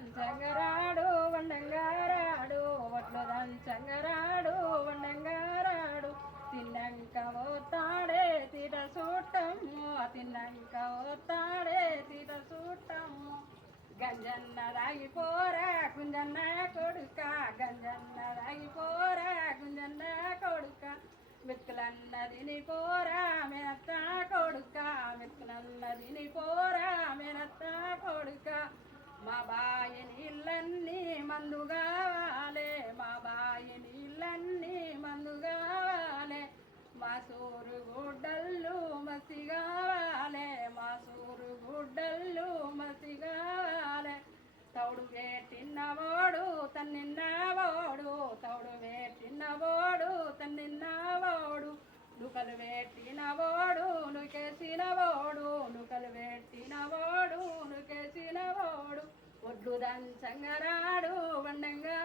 దంచంగరాడు వండంగారాడు ఒట్లు దంచంగరాడు వండంగారాడు. తిన్నంక పోతాడే theta చూట్టము తిన్నంక పోతాడే theta చూట్టము గంజన్న రాగిపోరా గుంజన్న కొడుక గంజన్న రాగిపోరా గుంజన్న కొడుక. మెతుకులన్నదిని పోరా మెత్త కొడుక. మా బాయి నీళ్ళన్నీ మందు కావాలే మా బాయి నీళ్ళన్నీ మందు కావాలే. మా సూరు గుడ్డల్లు మసి కావాలే మా సూరు గుడ్డల్లు మసి కావాలే. తౌడు వేటిన్నవాడు తన్నిన్నావో ఒడ్లు వండంగా